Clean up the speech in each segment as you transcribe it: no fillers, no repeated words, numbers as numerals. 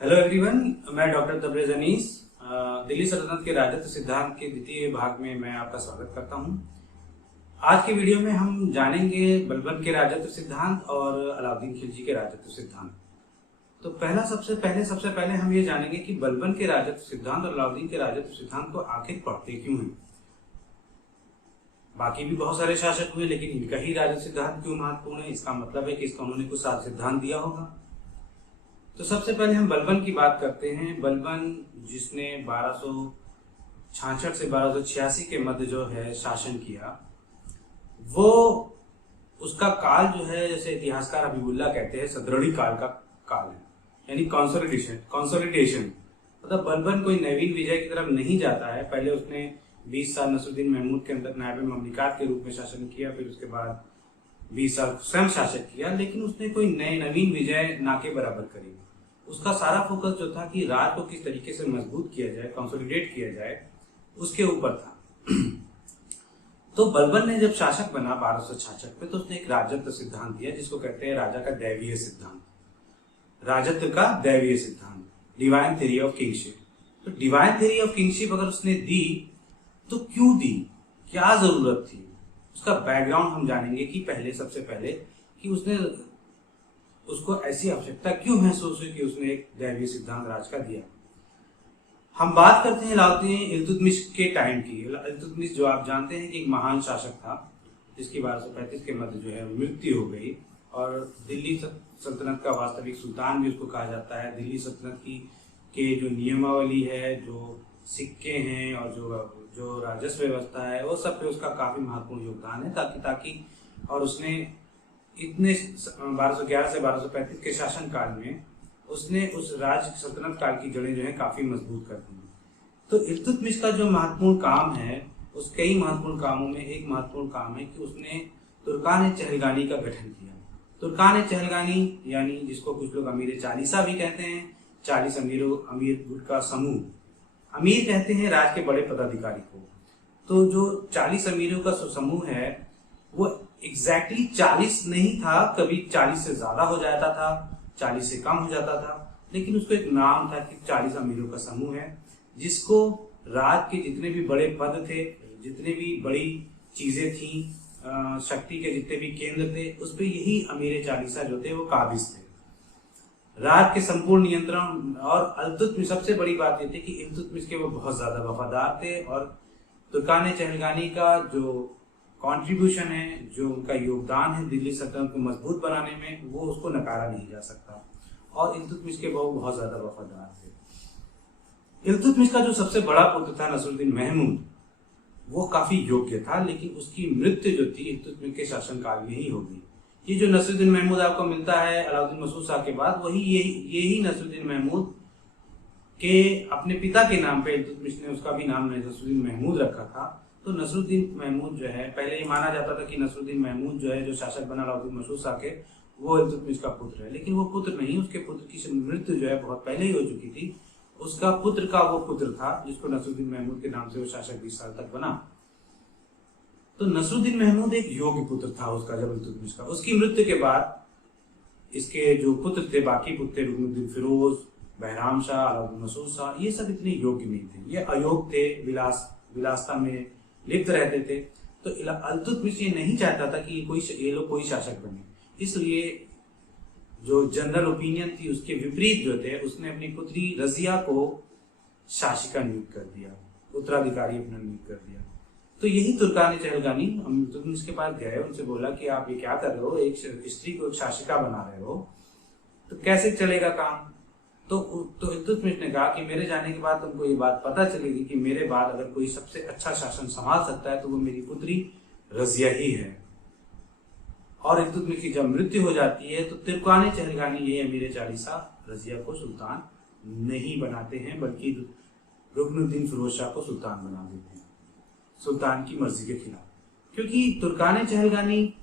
Hello everyone, मैं doctor Tabrez Anees Delhi सल्तनत के राजत्व सिद्धांत के द्वितीय भाग में मैं आपका स्वागत करता हूं। आज के वीडियो में हम जानेंगे बलबन के राजत्व सिद्धांत और अलाउद्दीन खिलजी के राजत्व सिद्धांत। तो सबसे पहले हम ये जानेंगे कि बलबन के राजत्व सिद्धांत और अलाउद्दीन के राजत्व सिद्धांत को आखिर पढ़ते क्यों हैं। बाकी भी बहुत सारे शासक हुए, लेकिन इनका ही राजत्व सिद्धांत क्यों महत्वपूर्ण है। इसका मतलब है कि इसका उन्होंने कुछ सिद्धांत दिया होगा। तो सबसे पहले हम बलबन की बात करते हैं। बलबन जिसने 1266 से 1286 के मध्य जो है शासन किया, वो उसका काल जो है, जैसे इतिहासकार हबीबुल्लाह कहते हैं, सद्रढ़ी काल का काल है, यानी कंसोलिडेशन। मतलब बलबन कोई नवीन विजय की तरफ नहीं जाता है। पहले उसने 20 साल नसरुद्दीन महमूद के अंदर नायब ममलिकात के रूप में शासन किया, फिर उसके बाद 20 साल स्वयं शासक किया, लेकिन उसने कोई नवीन विजय ना के बराबर करी। उसका सारा फोकस जो था कि राज को किस तरीके से मजबूत किया जाए, कंसोलिडेट किया जाए, उसके ऊपर था। तो बलबन ने जब शासक बना 1266 में, तो उसने एक राजत्व सिद्धांत दिया जिसको कहते हैं राजा का दैवीय सिद्धांत, राजत्व का दैवीय सिद्धांत, डिवाइन थ्योरी ऑफ किंगशिप। तो डिवाइन थ्योरी ऑफ किंगशिप अगर उसने दी तो क्यों दी, क्या जरूरत थी, उसका बैकग्राउंड हम जानेंगे कि सबसे पहले कि उसको ऐसी आवश्यकता क्यों महसूस हुई कि उसने एक दैवीय सिद्धांत राज का दिया। हम बात करते हैं अलाउद्दीन इल्तुतमिश के टाइम की। इल्तुतमिश जो आप जानते हैं कि एक महान शासक था, जिसकी 1235 के मध्य जो है मृत्यु हो गई, और दिल्ली सल्तनत का वास्तविक सुल्तान भी उसको कहा जाता है। दिल्ली सल्तनत की के जो नियमावली है, जो सिक्के हैं और जो राजस्व व्यवस्था है, वो सब पे उसका काफी महत्वपूर्ण योगदान है। ताकि और उसने इतने 1211 से 1235 के शासन काल में उसने उस राज सल्तनत काल की जड़ें जो है काफी मजबूत कर दी। तो इल्तुतमिश का जो महत्वपूर्ण काम है, उस कई महत्वपूर्ण कामों में एक महत्वपूर्ण काम है कि उसने तुर्कान चहलगानी का गठन किया। तुर्कान चहलगानी यानी जिसको कुछ लोग अमीर चालीसा भी कहते हैं, 40 अमीर गुट का समूह। अमीर कहते हैं राज के बड़े पदाधिकारी को। तो जो 40 अमीरों का समूह है, वो एग्जैक्टली 40 नहीं था, कभी 40 से ज्यादा हो जाता था, 40 से कम हो जाता था, लेकिन उसको एक नाम था कि 40 अमीरों का समूह है, जिसको राज के जितने भी बड़े पद थे, जितने भी बड़ी चीजें थी, शक्ति के जितने भी केंद्र थे, उस पर यही अमीर चालीसा जो थे वो काबिज थे। राज के संपूर्ण नियंत्रण। और इल्तुतमिश, सबसे बड़ी बात यह थी कि इल्तुतमिश के वो बहुत ज्यादा वफादार थे, और तुर्कान चहलगानी का जो कंट्रीब्यूशन है, जो उनका योगदान है दिल्ली सल्तनत को मजबूत बनाने में, वो उसको नकारा नहीं जा सकता। और इल्तुतमिश के वो बहुत ज्यादा वफादार थे। इल्तुतमिश का जो सबसे बड़ा पुत्र था नसरुद्दीन महमूद, वो काफी योग्य था, लेकिन उसकी मृत्यु जो थी इल्तुतमिश के शासनकाल में ही हो गई। ये जो नसरुद्दीन महमूद आपको मिलता है अलाउद्दीन मसूद शाह के बाद, वही यही नसरुद्दीन महमूद के अपने पिता के नाम पे इल्तुतमिश ने उसका भी नाम नसरुद्दीन महमूद रखा था। तो नसरुद्दीन महमूद जो है, पहले ये माना जाता था कि नसरुद्दीन महमूद जो है, जो शासक बना अलाउद्दीन मसूद शाह के, वो इल्तुतमिश का पुत्र है, लेकिन वो पुत्र नहीं, उसके पुत्र की मृत्यु जो है बहुत पहले ही हो चुकी थी। उसका पुत्र का वो पुत्र था जिसको नसरुद्दीन महमूद के नाम से वो शासक 20 साल तक बना। तो नसरुद्दीन महमूद एक योग्य पुत्र था उसका, जब इल्तुतमिश का। उसकी मृत्यु के बाद इसके जो पुत्र थे, बाकी पुत्र थे, रुकनुद्दीन फिरोज, बहराम शाह, अलाउद्दीन मसूद शाह, ये सब इतने योग्य नहीं थे, ये अयोग्य थे, विलासता में लिप्त रहते थे। तो इल्तुतमिश ये नहीं चाहता था कि ये लोग कोई शासक बने, इसलिए जो जनरल ओपिनियन थी उसके विपरीत जो थे, उसने अपनी पुत्री रजिया को शासिका नियुक्त कर दिया, उत्तराधिकारी अपना नियुक्त कर दिया। तो यही तुर्कान चहलगानी इल्तुतमिश के पास गए, उनसे बोला कि आप ये क्या कर रहे हो, एक स्त्री को एक शासिका बना रहे हो, तो कैसे चलेगा काम। तो इल्तुतमिश ने कहा कि मेरे जाने के बाद तुमको ये बात पता चलेगी कि मेरे बाद अगर कोई सबसे अच्छा शासन संभाल सकता है तो वो मेरी पुत्री रजिया ही है। और इल्तुतमिश की जब मृत्यु हो जाती है, तो तुर्कान चहलगानी ये अमीर चालीसा रजिया को सुल्तान नहीं बनाते हैं, बल्कि रुकनुद्दीन फिरोज शाह को सुल्तान बना देते हैं, सुल्तान की मर्जी के खिलाफ। क्योंकि तुर्कान चहलगानी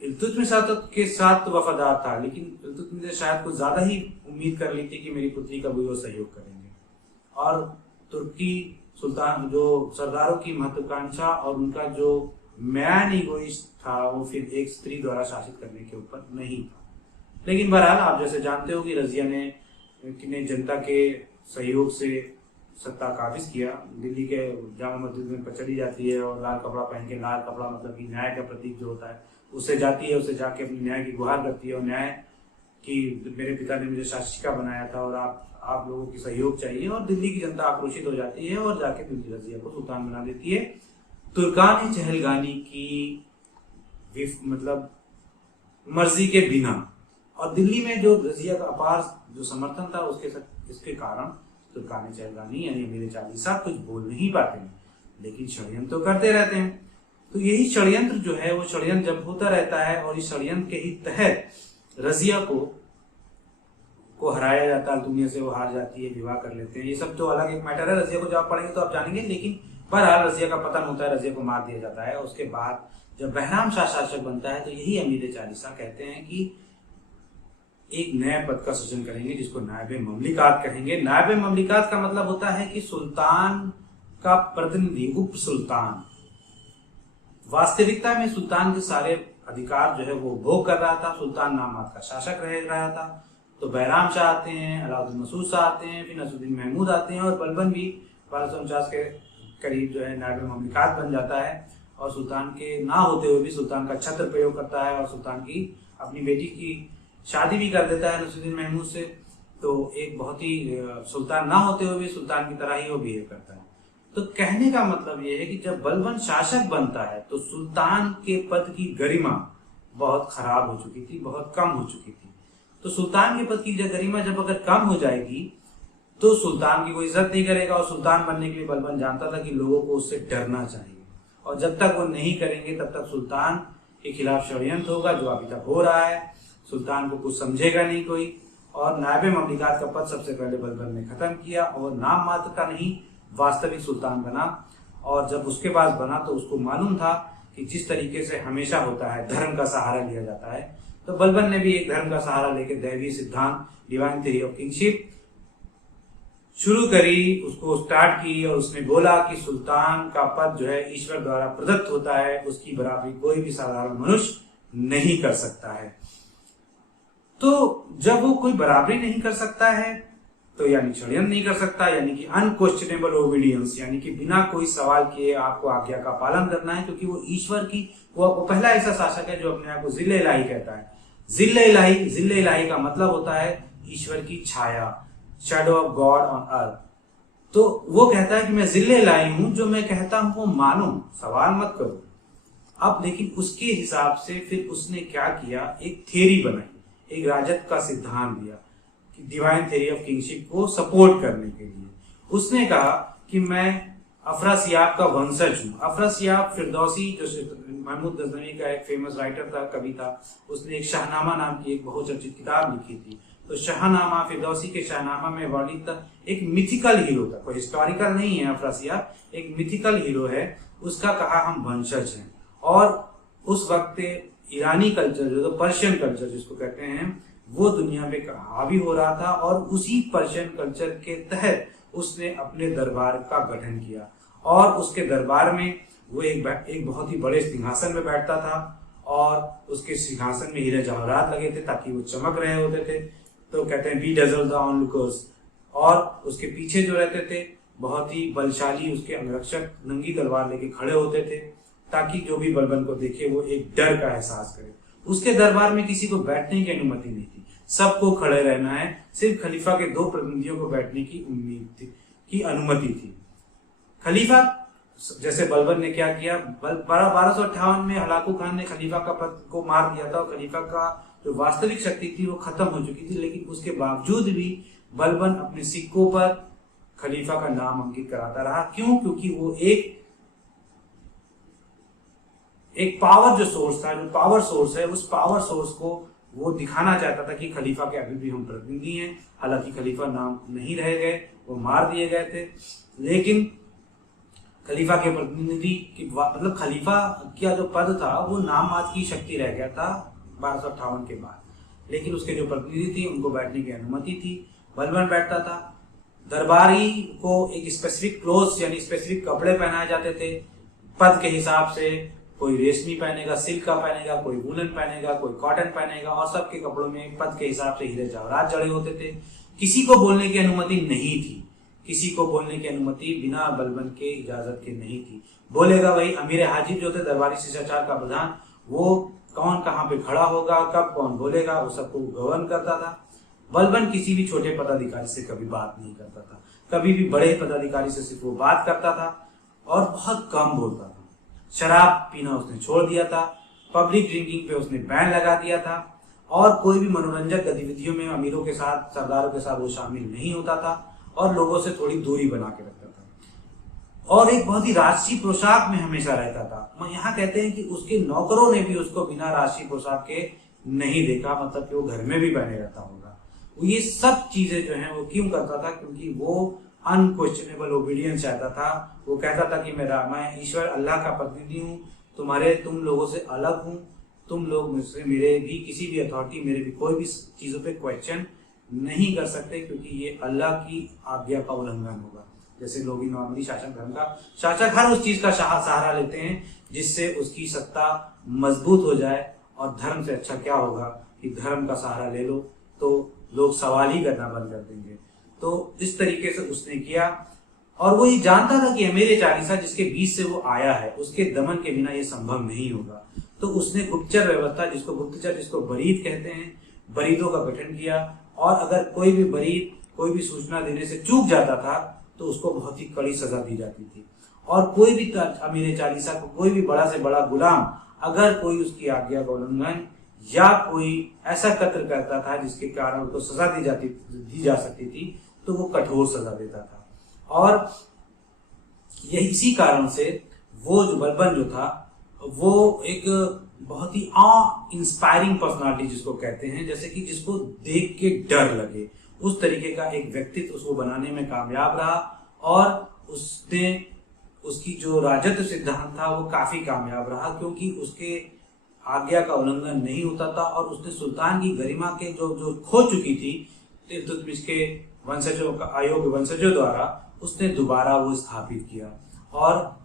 इल्तुतमिश के साथ वफादार था, लेकिन इल्तुतमिश ने शायद कुछ ज्यादा ही उम्मीद कर ली थी कि मेरी पुत्री का भी वो सहयोग करेंगे। और तुर्की सुल्तान जो सरदारों की महत्वाकांक्षा और उनका जो मैन इगोइस्ट था, वो फिर एक स्त्री द्वारा शासित करने के ऊपर नहीं था। लेकिन बहरहाल आप जैसे जानते हो कि रजिया ने ने जनता के सहयोग से सत्ता काबिज किया। दिल्ली के जामा मस्जिद में चली जाती है और लाल कपड़ा पहन के, लाल कपड़ा मतलब कि न्याय का प्रतीक जो होता है, उससे जाती है, उससे जाके अपने न्याय की गुहार करती है और न्याय कि मेरे पिता ने मुझे शासिका बनाया था और आप लोगों की सहयोग चाहिए। और दिल्ली की जनता आक्रोशित हो जाती है और जाके बिल्किस रजिया को सुल्तान बना देती है तुर्कान चहलगानी की मतलब मर्जी के बिना। और दिल्ली में जो रजिया का अपार जो समर्थन था इसके कारण तुर्कान चहलगानी यानी अमीर चालीसा कुछ बोल नहीं पाते हैं, लेकिन षड्यंत्र तो करते रहते हैं। तो यही षड्यंत्र जो है वो षड्यंत्र जब होता रहता है और इस षड्यंत्र के ही तहत रजिया को हराया जाता है, दुनिया से वो हार जाती है, विवाह कर लेते हैं। ये सब तो अलग एक मैटर है, रजिया को जब आप पढ़ेंगे तो आप जानेंगे। लेकिन बहरहाल रजिया का पतन होता है, रजिया को मार दिया जाता है। उसके बाद जब बहराम शाह शासक बनता है तो यही अमीर चालीसा कहते हैं कि एक नए पद का सृजन करेंगे जिसको नायब ममलिकात कहेंगे। नायब ममलिकात का मतलब होता है कि सुल्तान का प्रतिनिधि, उप सुल्तान। वास्तविकता में सुल्तान के सारे अधिकार जो है वो भोग कर रहा था, सुल्तान नामात का शासक रह रहा था। तो बहराम शाह आते हैं, अलाउद्दीन मसूद शाह आते हैं, फिर नसरुद्दीन महमूद आते हैं और बलबन भी 1249 के करीब जो है नायब ममलिकात बन जाता है और सुल्तान के ना होते हुए भी सुल्तान का छत्र प्रयोग करता है और सुल्तान की अपनी बेटी की शादी भी कर देता है नसरुद्दीन महमूद से। तो एक बहुत ही सुल्तान ना होते हुए भी सुल्तान की तरह ही वो बिहेव करता है। तो कहने का मतलब ये है कि जब बलबन शासक बनता है तो सुल्तान के पद की गरिमा बहुत खराब हो चुकी थी, बहुत कम हो चुकी थी। तो सुल्तान के पद की गरिमा जब अगर कम हो जाएगी तो सुल्तान की कोई इज्जत नहीं करेगा। और सुल्तान बनने के लिए बलबन जानता था कि लोगों को उससे डरना चाहिए और जब तक वो नहीं करेंगे तब तक सुल्तान के खिलाफ षड्यंत्र होगा, जो अभी तक हो रहा है। सुल्तान को कुछ समझेगा नहीं कोई। और नायब ममलिकात का पद सबसे पहले बलबन ने खत्म किया और नाम मात्र का नहीं, वास्तविक सुल्तान बना। और जब उसके पास बना तो उसको मालूम था कि जिस तरीके से हमेशा होता है धर्म का सहारा लिया जाता है, तो बलबन ने भी एक धर्म का सहारा लेकर दैवीय सिद्धांत, डिवाइन थ्योरी ऑफ किंगशिप शुरू करी, उसको स्टार्ट की। और उसने बोला कि सुल्तान का पद जो है ईश्वर द्वारा प्रदत्त होता है, उसकी बराबरी कोई भी साधारण मनुष्य नहीं कर सकता है। तो जब वो कोई बराबरी नहीं कर सकता है तो यानी षड्यंत्र नहीं कर सकता, यानी कि अनक्वेश्चनेबल ओबीडियंस, यानी कि बिना कोई सवाल किए आपको आज्ञा का पालन करना है, क्योंकि वो ईश्वर की वो पहला ऐसा शासक है जो अपने आप को जिल्ले इलाही कहता है। जिल्ले इलाही का मतलब होता है ईश्वर की छाया, shadow of God on earth. तो वो कहता है कि मैं जिल्ले इलाही हूं, जो मैं कहता हूं वो मानो, सवाल मत करो। अब लेकिन उसके हिसाब से फिर उसने क्या किया, एक थ्योरी बनाई, एक राजत्व का सिद्धांत दिया डिवाइन थ्योरी ऑफ किंगशिप को सपोर्ट करने के लिए। उसने कहा कि मैं अफरासियाब का वंशज हूं। अफरासियाब फिरदौसी जो महमूद गजनवी का एक फेमस राइटर था, कवि था, उसने एक शाहनामा नाम की एक बहुचर्चित किताब लिखी थी। तो शाहनामा, फिरदौसी के शाहनामा में वर्णित एक मिथिकल हीरो था, कोई हिस्टोरिकल नहीं है। अफरासियाब एक मिथिकल हीरो है, उसका कहा हम वंशज हैं। और उस वक्त ईरानी कल्चर जो पर्शियन कल्चर जिसको कहते हैं वो दुनिया पे हावी हो रहा था और उसी पर्शियन कल्चर के तहत उसने अपने दरबार का गठन किया। और उसके दरबार में वो एक बहुत ही बड़े सिंहासन में बैठता था और उसके सिंहासन में हीरे जवाहरात लगे थे ताकि वो चमक रहे होते थे। तो कहते हैं बी डजल द ऑनलुकर्स। और उसके पीछे जो रहते थे बहुत ही बलशाली उसके अंगरक्षक नंगी तलवार लेके खड़े होते थे ताकि जो भी बलबन को देखे वो एक डर का एहसास करे। उसके दरबार में किसी को बैठने की अनुमति नहीं थी, सबको खड़े रहना है। सिर्फ खलीफा के 2 प्रतिनिधियों को बैठने की उम्मीद थी, की अनुमति थी। खलीफा जैसे बलबन ने क्या किया, 1258 में हलाकू खान ने खलीफा का पद को मार दिया था और खलीफा का जो वास्तविक शक्ति थी वो खत्म हो चुकी थी। लेकिन उसके बावजूद भी बलबन अपने सिक्कों पर खलीफा का नाम अंकित कराता रहा। क्यों? क्योंकि वो एक पावर जो सोर्स था, जो पावर सोर्स है, उस पावर सोर्स को वो दिखाना चाहता था कि खलीफा के अभी भी हम प्रतिनिधि हैं। हालांकि खलीफा नाम नहीं रह गए, वो मार दिए गए थे। लेकिन खलीफा के प्रतिनिधि की मतलब खलीफा का जो पद था वो नाम मात्र की शक्ति रह गया था 1258 के बाद। लेकिन उसके जो प्रतिनिधि थी उनको बैठने की अनुमति थी, बलबन बैठता था। दरबारी को एक स्पेसिफिक क्लोथ्स यानी स्पेसिफिक कपड़े पहनाए जाते थे पद के हिसाब से। कोई रेशमी पहनेगा, सिल्क का पहनेगा, कोई वूलन पहनेगा, कोई कॉटन पहनेगा और सबके कपड़ों में पद के हिसाब से हीरे जवाहरात जड़े होते थे। किसी को बोलने की अनुमति नहीं थी, किसी को बोलने की अनुमति बिना बलबन के इजाजत के नहीं थी। बोलेगा वही अमीर हाजिब जो थे दरबारी शिष्टाचार का प्रधान, वो कौन कहाँ पे खड़ा होगा, कब कौन बोलेगा, वो सबको गवर्न करता था। बलबन किसी भी छोटे पदाधिकारी से कभी बात नहीं करता था, कभी भी बड़े पदाधिकारी से सिर्फ वो बात करता था और बहुत कम बोलता था। शराब पीना उसने छोड़ दिया था, पब्लिक ड्रिंकिंग पे उसने बैन लगा दिया था और कोई भी मनोरंजक गतिविधियों में अमीरों के साथ, सरदारों के साथ वो शामिल नहीं होता था और लोगों से थोड़ी दूरी बना के रखता था और एक बहुत ही राजसी पोशाक में हमेशा रहता था। यहाँ कहते हैं कि उसके नौकरों ने भी उसको बिना राजसी पोशाक के नहीं देखा, मतलब कि वो घर में भी पहने रहता होगा। ये सब चीजें जो हैं वो क्यों करता था? क्योंकि वो अनक्वेश्चनेबल ओबीडियंस चाहता था। वो कहता था कि मैं ईश्वर अल्लाह का प्रतिनिधि हूँ, तुम लोगों से अलग हूँ, तुम लोग मुझसे मेरे भी किसी भी अथॉरिटी, मेरे भी कोई भी चीजों पे क्वेश्चन नहीं कर सकते, क्योंकि ये अल्लाह की आज्ञा का उल्लंघन होगा। जैसे लोग नॉर्मली शासक धर्म का शासक हर उस चीज का सहारा लेते हैं जिससे उसकी सत्ता मजबूत हो जाए, और धर्म से अच्छा क्या होगा कि धर्म का सहारा ले लो तो लोग सवाल ही करना बंद कर देंगे। तो इस तरीके से उसने किया और वो ये जानता था कि अमीर चालीसा जिसके बीच से वो आया है उसके दमन के बिना ये संभव नहीं होगा। तो उसने गुप्तचर व्यवस्था, जिसको बरीद कहते हैं, बरीदों का गठन किया और अगर कोई भी बरीद कोई भी सूचना देने से चूक जाता था तो उसको बहुत ही कड़ी सजा दी जाती थी। और कोई भी अमीर चालीसा को, कोई भी बड़ा से बड़ा गुलाम अगर कोई उसकी आज्ञा का उल्लंघन या कोई ऐसा कत्ल करता था जिसके कारण उसको सजा दी जा सकती थी, तो वो कठोर सजा देता था। और यही इसी कारण से वो जो बलबन जो था वो एक बहुत ही इंस्पायरिंग पर्सनालिटी जिसको कहते हैं, जैसे कि जिसको देख के डर लगे, उस तरीके का एक व्यक्तित्व उसको बनाने में कामयाब रहा। और उसकी जो राजत्व सिद्धांत था वो काफी कामयाब रहा, क्योंकि उसके आज्ञा का उल्लंघन नहीं होता था और उसने सुल्तान की गरिमा के जो खो चुकी थी इल्तुतमिश के वंशजों द्वारा, उसने दोबारा वो स्थापित किया। और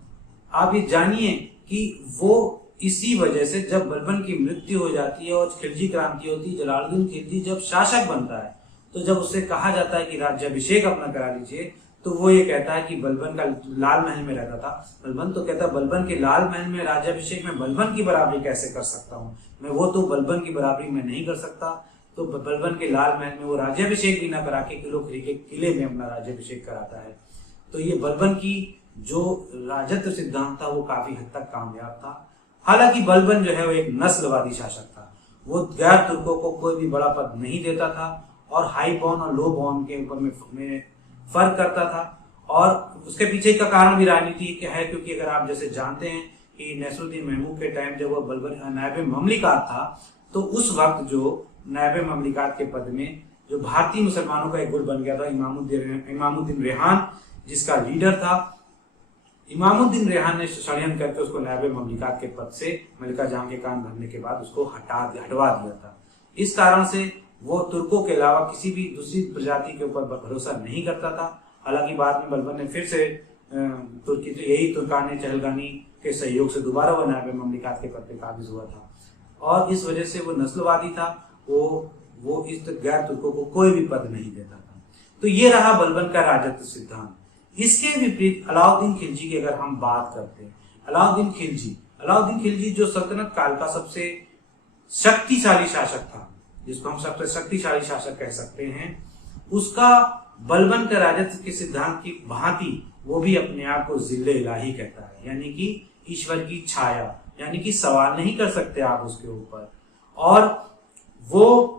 आप ये जानिए कि वो इसी वजह से जब बलबन की मृत्यु हो जाती है और खिलजी क्रांति होती है, जलालुद्दीन खिलजी जब शासक बनता है तो जब उससे कहा जाता है कि राज्याभिषेक अपना करा लीजिए, तो वो ये कहता है कि बलबन का लाल महल में रहता था। बलबन तो कहता है बलबन के लाल महल में राज्याभिषेक में बलबन की बराबरी कैसे कर सकता हूँ मैं, वो तो बलबन की बराबरी में नहीं कर सकता। तो बलबन के लाल महल में वो राज्याभिषेक भी ना करा के किले में अपना राज्याभिषेक कराता है। तो ये बलबन की जो राजत्व सिद्धांत था वो काफी हद तक कामयाब था। हालांकि बलबन जो है वो एक नस्लवादी शासक था, वो गैर तुर्कों को कोई भी बड़ा पद नहीं देता था और हाई बॉर्न और लो बॉर्न के ऊपर में फर्क करता था। और उसके पीछे का कारण भी राजनीति क्या है, क्योंकि अगर आप जैसे जानते हैं कि नसरुद्दीन महमूद के टाइम जब वो बलबन नायब ममलिकात था, तो उस वक्त जो नायब ममलिकात के पद में जो भारतीय मुसलमानों का एक गुट बन गया था इमामुद्दीन रेहान, जिसका लीडर था। इमामुद्दीन रेहान ने षड्यंत्र करके उसको नायब ममलिकात के पद से मलिका जहां के कान भरने के बाद उसको हटवा दिया था। इस कारण से वो तुर्कों के अलावा किसी भी दूसरी प्रजाति के ऊपर भरोसा नहीं करता था। हालांकि बाद में बलबन ने फिर से तुर्कानी चहलगानी के सहयोग से दोबारा वो नायब ममलिकात के पद पे काबिज हुआ था और इस वजह से वो नस्लवादी था। वो इस गैर तुर्कों को कोई भी पद नहीं देता था। तो ये रहा बलबन का राजत्व सिद्धांत। इसके विपरीत अलाउद्दीन खिलजी की अगर हम बात करते हैं, अलाउद्दीन खिलजी जो सल्तनत काल का सबसे शक्तिशाली शासक था, जिसको हम सबसे शक्तिशाली शासक कह सकते हैं, उसका बलबन के राजत्व के सिद्धांत की भांति वो भी अपने आप को जिल्ले इलाही कहता है, यानी कि ईश्वर की छाया, यानी कि सवाल नहीं कर सकते आप उसके ऊपर। और वो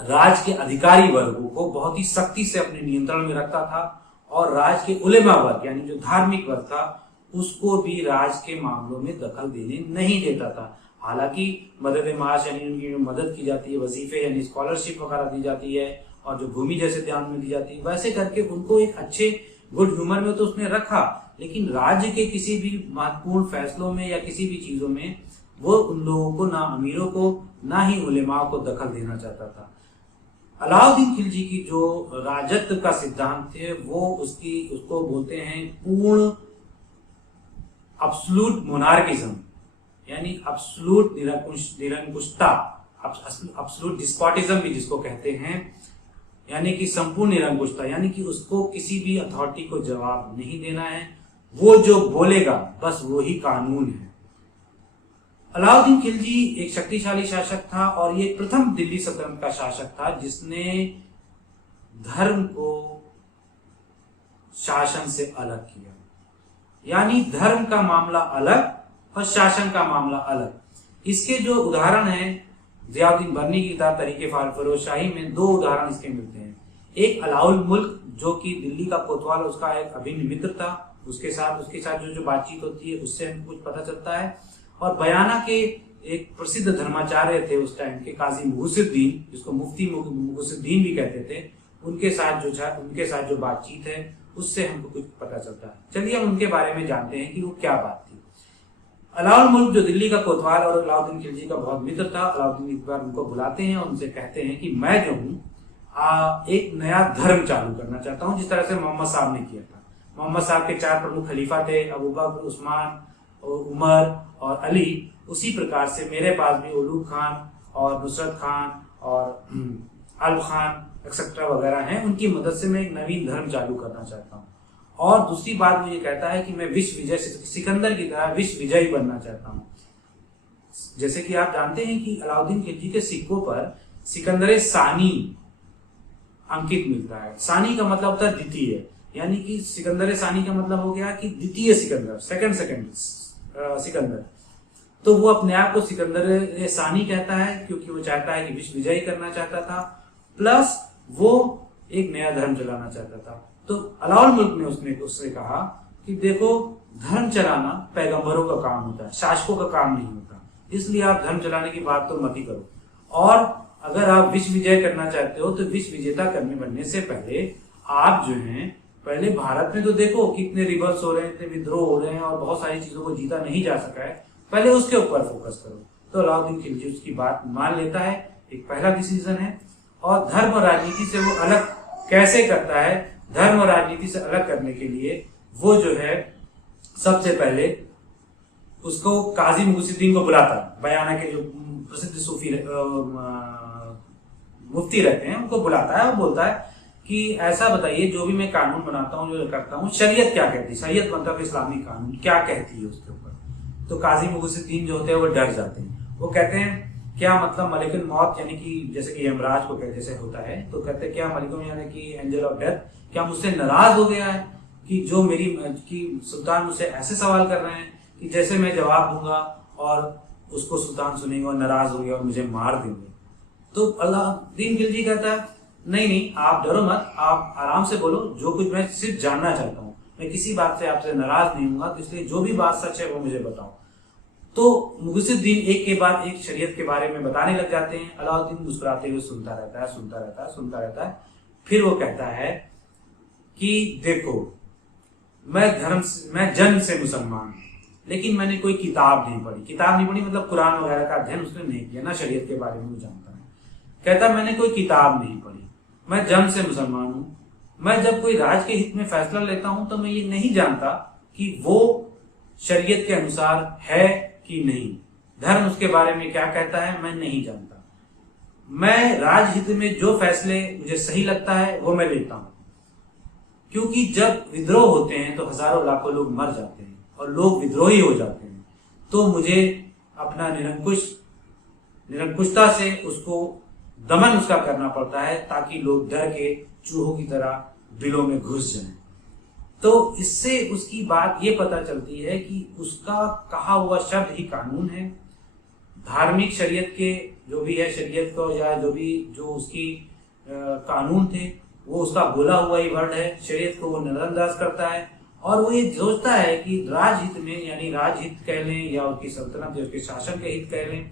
राज के अधिकारी वर्गों को बहुत ही सख्ती से अपने नियंत्रण में रखता था और राज के उलेमा वर्ग यानी जो धार्मिक वर्ग था उसको भी राज के मामलों में दखल देने नहीं देता था। हालांकि मदद माश यानी उनकी मदद की जाती है, वजीफे यानी स्कॉलरशिप वगैरह दी जाती है और जो भूमि जैसे ध्यान में दी जाती है, वैसे करके उनको एक अच्छे गुड ह्यूमर में तो उसने रखा, लेकिन राज्य के किसी भी महत्वपूर्ण फैसलों में या किसी भी चीजों में वो उन लोगों को, ना अमीरों को ना ही उलेमाओं को दखल देना चाहता था। अलाउद्दीन खिलजी की जो राजत्व का सिद्धांत थे वो उसको बोलते हैं पूर्ण अब्सोल्यूट मोनार्किज्म, यानी अब्सोल्यूट निरंकुशता, अब्सोल्यूट डिस्पोटिज्म भी जिसको कहते हैं। यानी कि संपूर्ण निरंकुशता, यानी कि उसको किसी भी अथॉरिटी को जवाब नहीं देना है, वो जो बोलेगा बस वो ही कानून है। अलाउद्दीन खिलजी एक शक्तिशाली शासक था और ये प्रथम दिल्ली सल्तनत का शासक था जिसने धर्म को शासन से अलग किया। यानी धर्म का मामला अलग और शासन का मामला अलग। इसके जो उदाहरण हैं, ज़ियाउद्दीन बर्नी की किताब तरीके फिरोजशाही में 2 उदाहरण इसके मिलते हैं। एक अलाउल मुल्क जो कि दिल्ली का कोतवाल उसका एक अभिन्न मित्र था, उसके साथ जो बातचीत होती है उससे हमको कुछ पता चलता है। और बयाना के एक प्रसिद्ध धर्माचार्य थे उस टाइम के, काजी मुगुसुद्दीन, जिसको मुफ्ती मुगुसुद्दीन भी कहते थे, उनके साथ जो बातचीत है उससे हमको कुछ पता चलता है। चलिए हम उनके बारे में जानते हैं कि वो क्या बात थी। अलाउल मुल्क जो दिल्ली का कोतवाल और अलाउद्दीन खिलजी का बहुत मित्र था, अलाउद्दीन एक बार उनको बुलाते हैं और उनसे कहते हैं कि मैं जो हूँ एक नया धर्म चालू करना चाहता हूँ, जिस तरह से मोहम्मद साहब ने किया था। मोहम्मद साहब के 4 प्रमुख खलीफा थे, अबू बकर, उस्मान और उमर और अली। उसी प्रकार से मेरे पास भी उलूग खान और नुसरत खान और अल खान एक्सेट्रा वगैरह हैं, उनकी मदद से मैं एक नवीन धर्म चालू करना चाहता हूँ। और दूसरी बात मुझे कहता है कि मैं विश्व विजय, सिकंदर की तरह विश्व विजयी बनना चाहता हूँ। जैसे कि आप जानते हैं कि अलाउद्दीन खिलजी के सिक्कों पर सिकंदर सानी अंकित मिलता है। सानी का मतलब होता है द्वितीय, यानी कि सिकंदर सानी का मतलब हो गया कि द्वितीय सिकंदर, सेकंड सिकंदर। तो वो अपने आप को सिकंदर सानी कहता है क्योंकि वो चाहता है कि विश्व विजयी करना चाहता था, प्लस वो एक नया धर्म चलाना चाहता था। तो अलाउल मुल्क ने उससे कहा कि देखो, धर्म चलाना पैगंबरों का काम होता है, शासकों का काम नहीं होता, इसलिए आप धर्म चलाने की बात तो मत ही करो। और अगर आप विश्व विजय करना चाहते हो तो विश्व विजेता बनने से पहले आप जो हैं, पहले भारत में तो देखो कितने रिवर्स हो रहे हैं, इतने विद्रोह हो रहे हैं और बहुत सारी चीजों को जीता नहीं जा सका है, पहले उसके ऊपर फोकस करो। तो अलाउद्दीन खिलजी उसकी बात मान लेता है, एक पहला डिसीजन है। और धर्म और राजनीति से वो अलग कैसे करता है, धर्म और राजनीति से अलग करने के लिए वो जो है सबसे पहले उसको काजी मुगुसुद्दीन को बुलाता है। बयाना के जो प्रसिद्ध सूफी मुफ्ती रहते हैं उनको बुलाता है और बोलता है कि ऐसा बताइए, जो भी मैं कानून बनाता हूँ, जो करता हूँ, शरीयत क्या कहती है, शरीयत मतलब इस्लामिक कानून क्या कहती है उसके ऊपर। तो काजी मुगुसुद्दीन जो होते हैं वो डर जाते हैं। वो कहते हैं क्या मतलब मलिकुल मौत, यानी कि जैसे कि यमराज को जैसे होता है, तो कहते हैं क्या मलिकुल यानी कि एंजल ऑफ डेथ क्या मुझसे नाराज हो गया है कि जो कि सुल्तान मुझसे ऐसे सवाल कर रहे हैं कि जैसे मैं जवाब दूंगा और उसको सुल्तान सुनेंगे और नाराज होंगे और मुझे मार देंगे। तो अलाउद्दीन खिलजी कहता है नहीं, आप डरो मत, आप आराम से बोलो, जो कुछ मैं सिर्फ जानना चाहता हूँ, मैं किसी बात से आपसे नाराज नहीं हूँ, तो इसलिए जो भी बात सच है वो मुझे बताओ। तो मुगुसुद्दीन एक के बाद एक शरीयत के बारे में बताने लग जाते हैं। अलाउद्दीन मुस्कुराते हुए सुनता रहता है। फिर वो कहता है कि देखो, मैं जन्म से मुसलमान हूं, लेकिन मैंने कोई किताब नहीं पढ़ी मतलब कुरान वगैरह का अध्ययन उसने नहीं किया, ना शरीयत के बारे में वो जानता है। कहता मैंने कोई किताब नहीं पढ़ी, मैं जन्म से मुसलमान हूं, मैं जब कोई राज के हित में फैसला लेता हूं तो मैं ये नहीं जानता कि वो शरीयत के अनुसार है कि नहीं, धर्म उसके बारे में क्या कहता है मैं नहीं जानता। मैं राजहित में जो फैसले मुझे सही लगता है वो मैं लेता हूं, क्योंकि जब विद्रोह होते हैं तो हजारों लाखों लोग मर जाते हैं और लोग विद्रोही हो जाते हैं, तो मुझे अपना निरंकुशता से उसको दमन उसका करना पड़ता है ताकि लोग डर के चूहों की तरह बिलों में घुस जाएं। तो इससे उसकी बात ये पता चलती है कि उसका कहा हुआ शब्द ही कानून है। धार्मिक शरीयत के जो भी है, शरीयत को या जो उसकी कानून थे, वो उसका बोला हुआ ही वर्ड है। शरीयत को वो नजरअंदाज करता है और वो ये सोचता है कि राजहित में, यानी राजहित कह लें या उसकी सल्तनत या उसके शासन के हित कह लें,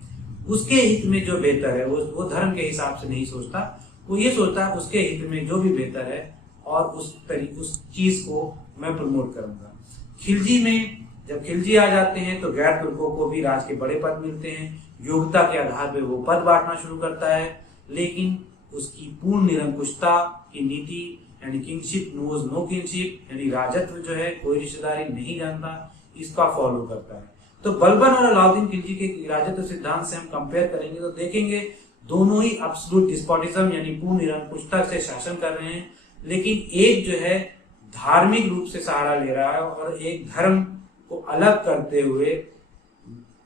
उसके हित में जो बेहतर है वो धर्म के हिसाब से नहीं सोचता। वो ये सोचता है उसके हित में जो भी बेहतर है और उस चीज को मैं प्रमोट करूंगा। खिलजी में जब खिलजी आ जाते हैं तो गैर तुर्कों को भी राज के बड़े पद मिलते हैं। योग्यता के आधार पर वो पद बांटना शुरू करता है, लेकिन उसकी पूर्ण निरंकुशता की नीति यानी किंगशिप नोज नो किंगशिप, यानी राजत्व जो है कोई रिश्तेदारी नहीं जानता, इसका फॉलो करता है। तो बलबन और अलाउद्दीन खिलजी के राजत्व सिद्धांत से हम कंपेयर करेंगे तो देखेंगे दोनों ही एब्सोल्यूट डिस्पोटिज्म यानी पूर्ण निरंकुशता से शासन कर रहे हैं, लेकिन एक जो है धार्मिक रूप से सहारा ले रहा है और एक धर्म को अलग करते हुए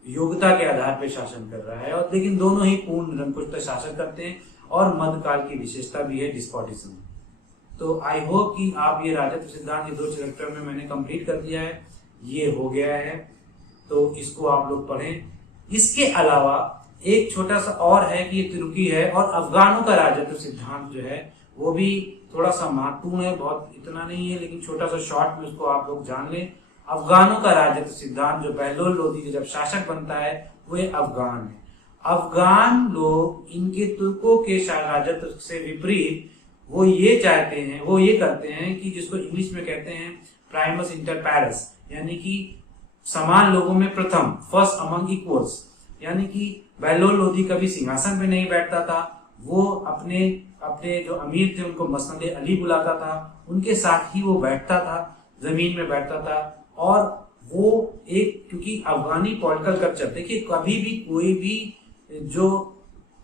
योग्यता के आधार पर शासन कर रहा है, और लेकिन दोनों ही पूर्ण निरंकुशता शासन करते हैं और मध्यकाल की विशेषता भी है डिस्पोटिज्म। तो आई होप कि आप ये राजत्व सिद्धांत ये 2 चैप्टर में मैंने कंप्लीट कर दिया है, ये हो गया है, तो इसको आप लोग पढ़ें। इसके अलावा एक छोटा सा और है कि ये तुर्की है और अफगानों का राजत्व सिद्धांत जो है वो भी थोड़ा सा महत्वपूर्ण है, बहुत इतना नहीं है लेकिन छोटा सा शॉर्ट में उसको आप लोग जान लें। अफगानों का राजत्व सिद्धांत, जो बहलोल लोदी जब शासक बनता है वो अफगान है। अफगान लोग इनके तुर्कों के राजत्व से विपरीत वो ये चाहते हैं, वो ये करते हैं कि जिसको इंग्लिश में कहते हैं प्राइमस इंटर पैरस, यानी कि समान लोगों में प्रथम, फर्स्ट अमंग इक्वल्स। यानी कि बहलोल लोदी कभी सिंहासन पे नहीं बैठता था, वो अपने अपने जो अमीर थे उनको मसनद अली बुलाता था, उनके साथ ही वो बैठता था, जमीन में बैठता था। और वो एक, क्योंकि अफगानी पॉलिटिकल कल्चर, देखिए कभी भी कोई भी जो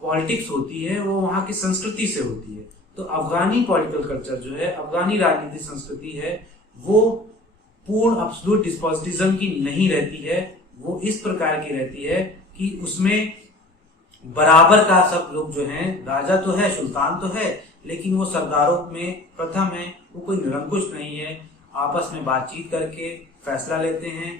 पॉलिटिक्स होती है वो वहां की संस्कृति से होती है, तो अफगानी पॉलिटिकल कल्चर जो है, अफगानी राजनीतिक संस्कृति है, वो पूर्ण एब्सोल्यूट डिस्पोटिज्म की नहीं रहती है। वो इस प्रकार की रहती है कि उसमें बराबर का सब लोग जो हैं, राजा तो है, सुल्तान तो है, लेकिन वो सरदारों में प्रथम है, वो कोई निरंकुश नहीं है, आपस में बातचीत करके फैसला लेते हैं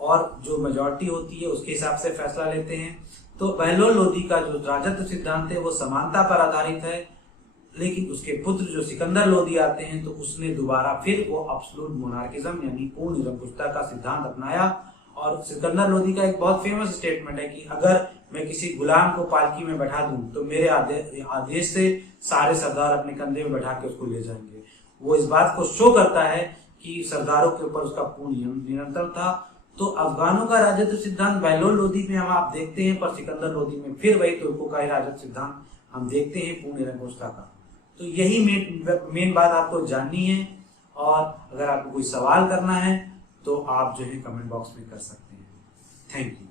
और जो मेजॉरिटी होती है उसके हिसाब से फैसला लेते हैं। तो बहलोल लोदी का जो राजत्व सिद्धांत है वो समानता पर आधारित है, लेकिन उसके पुत्र जो सिकंदर लोदी आते हैं तो उसने दोबारा फिर वो एब्सोल्यूट मोनार्किज्म यानी पूर्ण निरंकुशता का सिद्धांत अपनाया। और सिकंदर लोदी का एक बहुत फेमस स्टेटमेंट है कि अगर मैं किसी गुलाम को पालकी में बैठा दूं तो मेरे आदेश से सारे सरदार अपने कंधे में बैठा के उसको ले जाएंगे। वो इस बात को शो करता है कि सरदारों के ऊपर उसका पूर्ण नियंत्रण था। तो अफगानों का राजत्व सिद्धांत बहलोल लोदी में हम आप देखते हैं, पर सिकंदर लोदी में फिर वही तुर्कों का ही राजत्व सिद्धांत हम देखते हैं, पूर्ण निरंकुशता का। तो यही मेन बात आपको जाननी है, और अगर आपको कोई सवाल करना है तो आप जो है कमेंट बॉक्स में कर सकते हैं। Thank you.